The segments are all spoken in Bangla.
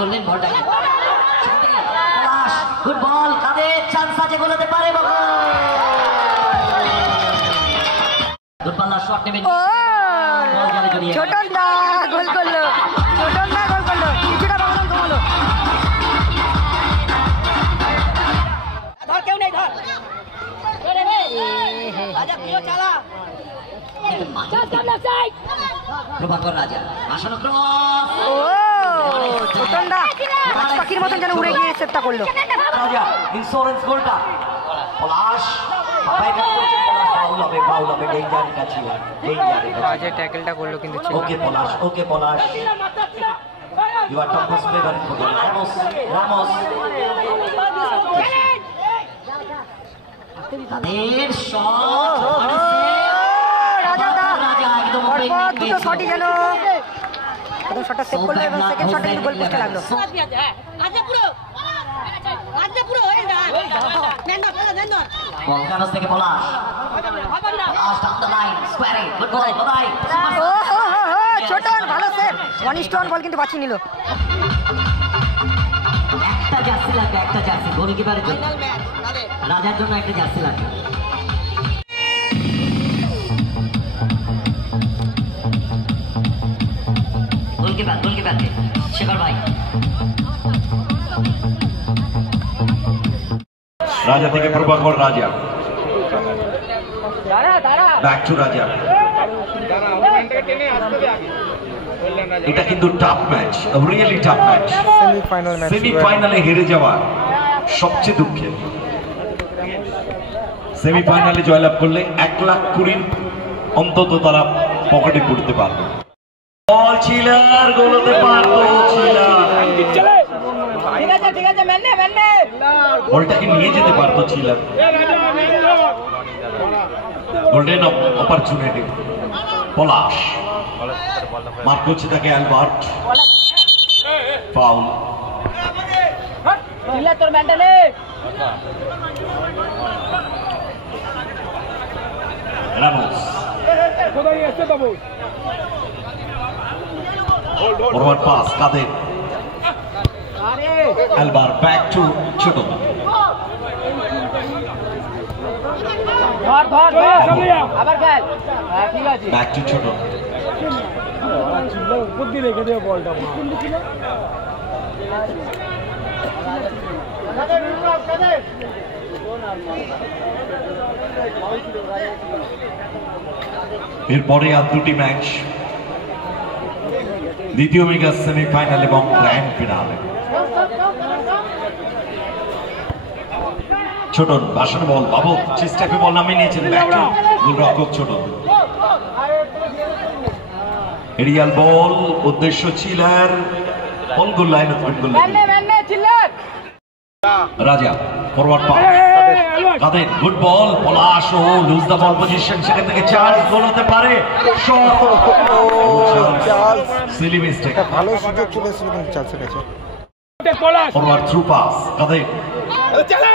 করলেন বলটাকে। গুড বল, কাদের চান্স আছে গোলাতে পারে বাবা। দূরপাল্লা শট নেবেন, ছোটন দা গোল করলো, ছোটন দা গোল করলো, কিছুটা ব্যবধান কমালো। ধর, কেউ নেই, ধর রাজা, প্রিয় চালা। প্রভাকর রাজা, আসানো ক্রস। ও ছোটন দা মাছ পাখির মতন যেন উড়ে গিয়ে সেটটা করলো। রাজা ইন্স্যুরেন্স গোলটা। পলাশ ফাউল হবে, ফাউল হবে, ডেঞ্জারের কাছে, ডেঞ্জারের কাছে। বাজে ট্যাকেলটা করলো কিন্তু ছিল। Okay Palash, okay Palash, you are top favourite for Ramos, Ramos. তাদের শট, রাজা দা রাজা একদম পরপর দুটো শটই যেন প্রথম শটটা সেভ করলো এবং সেকেন্ড শটটা কিন্তু গোল পোস্টে লাগলো। কলকাতা থেকে পলাশ, লাস্ট অফ দ্য লাইন, স্কোয়ারে, গুড বল, বদাই। ছোটন ভালো সেভ, 1-1 বল কিন্তু বাঁচিয়ে নিল। একটা জার্সি লাগবে, একটা জার্সি গোলকিপারের জন্য, রাজার জন্য একটা জার্সি লাগবে। গোলকিপার, গোলকিপারকে শেখর ভাই। রাজা থেকে প্রভাকর রাজা, ব্যাক টু রাজা। এটা কিন্তু tough match, really tough match. সেমিফাইনালে হেরে যাওয়া সবচেয়ে দুঃখের। সেমিফাইনালে জয়লাভ করলে 1,20,000 অন্তত তারা পকেটে পড়তে পারবে। বল ছিলার গোলতে পারতো, বলটাকে নিয়ে যেতে পারতো ছিলার। Golden opportunity. পলাশ মার্ক করছে তাকে, Albert, foul. Ramos forward pass, Kader, Albert, back to ছোট। ব্যাক টু ছোট। বুদ্ধি রেখে দিয়ে বলটা এরপরে আর দুটি ম্যাচ, দ্বিতীয় মেগা সেমিফাইনাল এবং গ্র্যান্ড ফিনালে। ছোটন বাসানো বল, বাবু চেষ্টাকে বল নামিয়ে নিয়েছেন, গোলরক্ষক ছোটন। এরিয়াল বল, উদ্দেশ্য ছিলার, ball goal line, Raja forward pass, Kader, good ball, Palash, ও লুজ দ্য বল পজিশন, সেখান থেকে চার্জ গোল হতে পারে। সিলি মিস্টেক, ভালো সুযোগ চলে এসেছিল কিন্তু চার্জের কাছে। ফরওয়ার্ড থ্রু পাস, কাদের,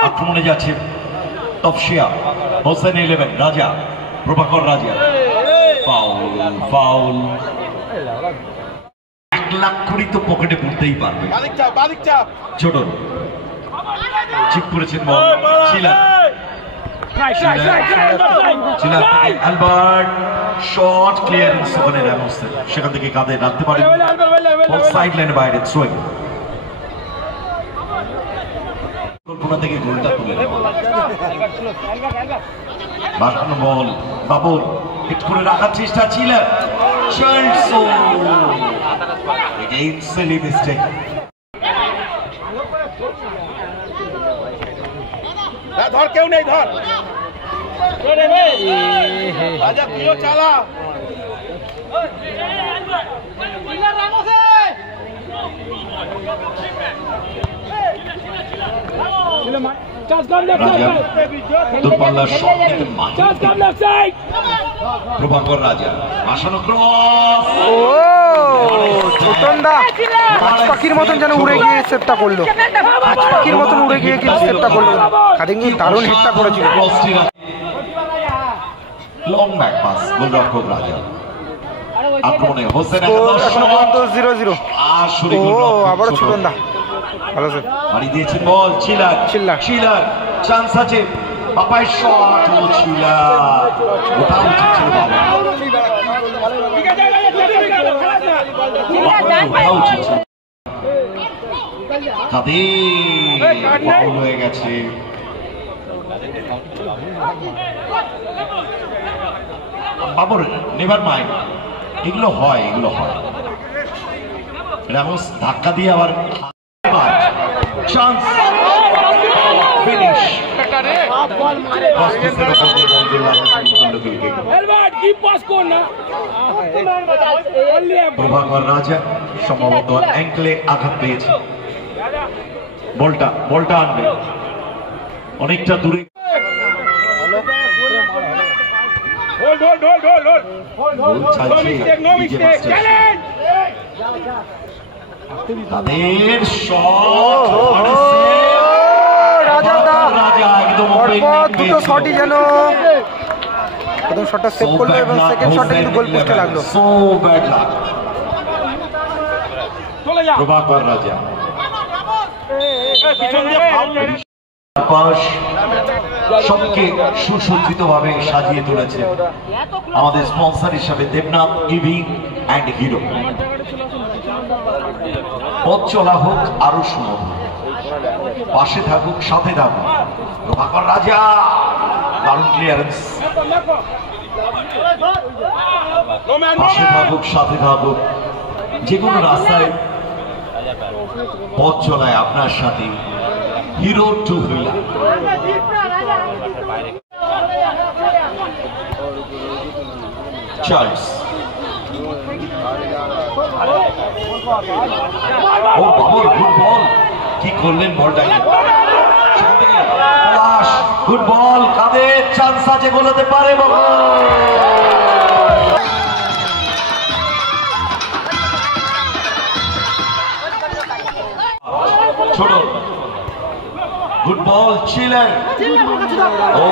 আক্রমণে যাচ্ছে তফসিয়া, হোসেন 11, রাজা, প্রভাকর রাজা, ফাউল, ফাউল। 1,20,000 তো পকেটে পড়তেই পারবে। ছোট ঠিক করেছেন বল, ছিলার, অ্যালবার্ট, শর্ট ক্লিয়ারেন্স ওখানে রামোসের, সেখান থেকে কাদের রাখতে পারে, সাইড লাইনের বাইরে থ্রোয়িং। কল্পনা থেকে গোলটা তুলে বাসানো বল, বাবুর হিট করে রাখার চেষ্টা ছিল, ধর, কেউ নেই, ধর রাজা, প্রিয় চালা। প্রভাকর রাজা, আসানো ক্রস, ছোটন দা মাছ পাখির মতন যেন উড়ে গিয়ে সেটটা করলো, মাছ পাখির মতন উড়ে গিয়ে কিন্তু সেটটা করলো। খাদিম কিন্তু দারুণ হিটটা করেছিল। লং ব্যাক পাস, গোলরক্ষক রাজা, আক্রমণে হোসেন এখনো পর্যন্ত 0-0। ও আবারও ছোটন দা ভালো স্যার বাড়ি দিয়েছেন বল চিলার চান্স আছে বাপাই শট ও চিলার ওটা উচিত ছিল বাবা ওটা উচিত ছিল কাদের ফাউল হয়ে গেছে বাবর নেভার মাইন্ড এগুলো হয় রামোস ধাক্কা দিয়ে আবার চান্স ফিনিশ প্রভাকর রাজা সম্ভবত অ্যাঙ্কলে আঘাত পেয়েছে বলটা আনবে অনেকটা দূরে তাদের দুটো শটই যেন প্রথম শটটা সেভ করলো এবং সেকেন্ড শটটা কিন্তু গোল পোস্টে লাগলো। প্রভাকর রাজা সবকে সুসজ্জিত ভাবে সাজিয়ে তুলেছে আমাদের স্পন্সর হিসাবে দেবনাথ ইভি অ্যান্ড হিরো। পথ চলা হোক আরো সুমধুর, পাশে থাকুক সাথে থাকুক। প্রভাকর রাজা দারুণ ক্লিয়ারেন্স, পাশে থাকুক সাথে থাকুক। যে কোনো রাস্তায় পথ চলায় আপনার সাথে হিরো টু হুইলার। চার্লস ও বাবর গুড বল, কি করলেন বলটাকে। গুড বল, কাদের চান্স আছে বলতে পারে বাবা। ছোট গুড বল চিলার ও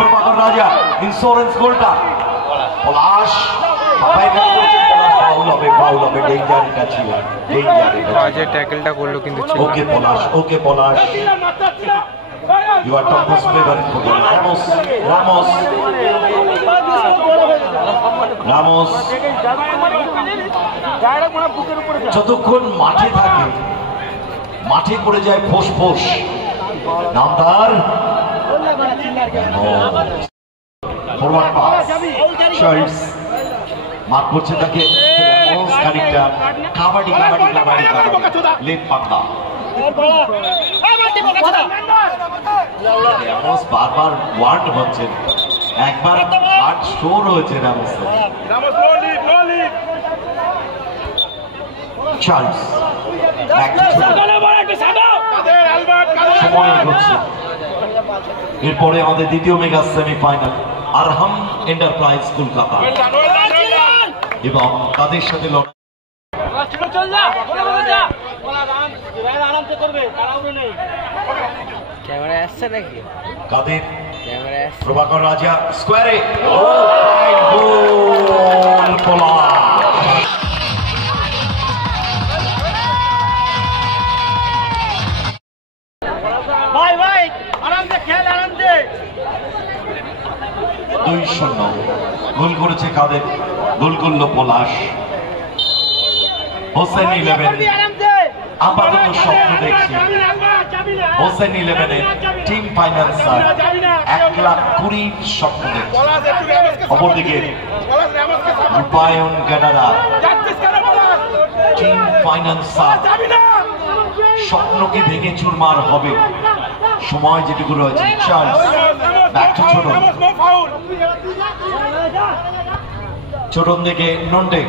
প্রভাকর রাজা ইন্স্যুরেন্স গোলটা পলাশ ফাউল হবে ডেঞ্জার এটা ছিল বাজে ট্যাকলটা করলো কিন্তু okay Palash you are top favourite Ramos যতক্ষণ মাঠে থাকে মাঠে করে যায় ফোস ফোস নামদার ফরওয়ার্ড পাস চার্লস মার করছে তাকে খানিকটা কাবাডি লেফট পাঙ্গা বারবার ওয়ার্ড হচ্ছেন, একবার হার্ট স্টোর হয়েছে রামোসের। চার্লস সময় হচ্ছে, এরপরে আমাদের দ্বিতীয় মেগা সেমিফাইনাল আরহাম এন্টারপ্রাইজ কলকাতা এবং তাদের সাথে লড়াই। ক্যামেরা আসছে নাকি? কাদের ক্যামেরা আসছে। প্রভাকর রাজা স্কোয়ারে গোল পলাশ। ভাই আরামসে খেল, আরামসে। 2-0 গোল করেছে কাদের, গোল করলো পলাশ। হোসেন 11 আপাতত স্বপ্ন দেখছে হোসেন 11 টিম ফাইন্যান্সার 1,20,000 স্বপ্ন দেখছে। অপরদিকে রূপায়ণ ক্যাডারা টিম ফাইন্যান্সার স্বপ্নকে ভেঙে চুরমার হবে। সময় যেটুকু রয়েছে চার্লস ছোটন দিকে নন্টে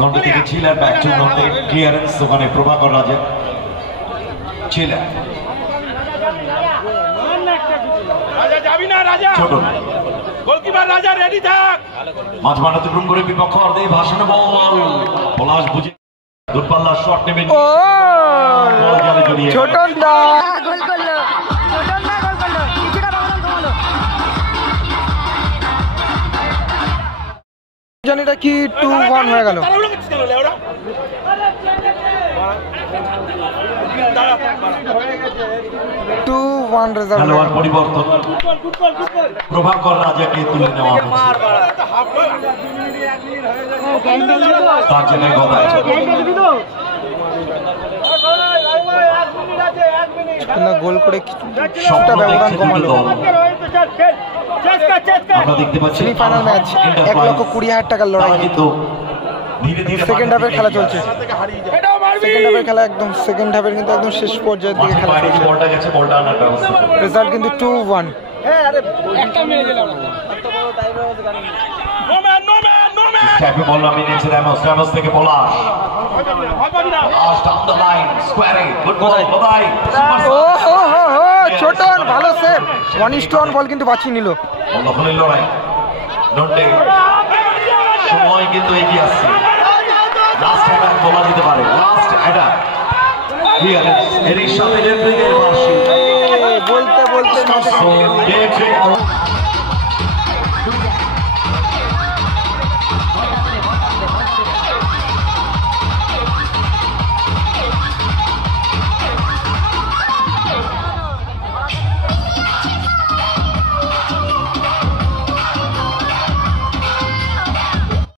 নন্টে থেকে chiller back to Nonte clearance, ওখানে প্রভাকর রাজা চিলার ছোটন মাঝ মাঠাতে করে বিপক্ষ অর্ধে ভাসানো বল পলাশ বুঝে দূরপাল্লার শট নেবেন ও ছোটন দা গোল করলো ছোটন দা গোল করলো কিছুটা ব্যবধান কমালো জানিটা কি 2-1 হয়ে গেল। খেলোয়াড় পরিবর্তন, প্রভাকর রাজাকে তুলে নেওয়া হচ্ছে, তার জন্য গদায় গোল করে কিছুটা ব্যবধান কমালো। আমরা দেখতে পাচ্ছি সেমিফাইনাল ম্যাচ 1,20,000 টাকার লড়াই, কিন্তু ধীরে ধীরে সেকেন্ড হাফের খেলা চলছে। সেকেন্ড হাফের খেলা একদম সেকেন্ড হাফের কিন্তু একদম শেষ পর্যায়ের দিকে খেলা চলছে। বলটা গেছে, বলটা আনার ব্যবস্থা, রেজাল্ট কিন্তু 2-1। স্ট্যাপে বল নামিয়েছে রামোস, রামোস থেকে পলাশ, পলাশ ডাউন দ্য লাইন স্কোয়ারে, গুড বল গদাই, ও হো হো হো ছোটন ভালো সেভ। 1-1 বল কিন্তু বাঁচিয়ে নিল। দখলের লড়াই, নন্টে সময় কিন্তু এগিয়ে আসছে, লাস্ট অ্যাটাক বলা যেতে পারে, লাস্ট অ্যাটাক ক্লিয়ারেন্স, এর সাথে রেফারির মার্শি বলতে বলতে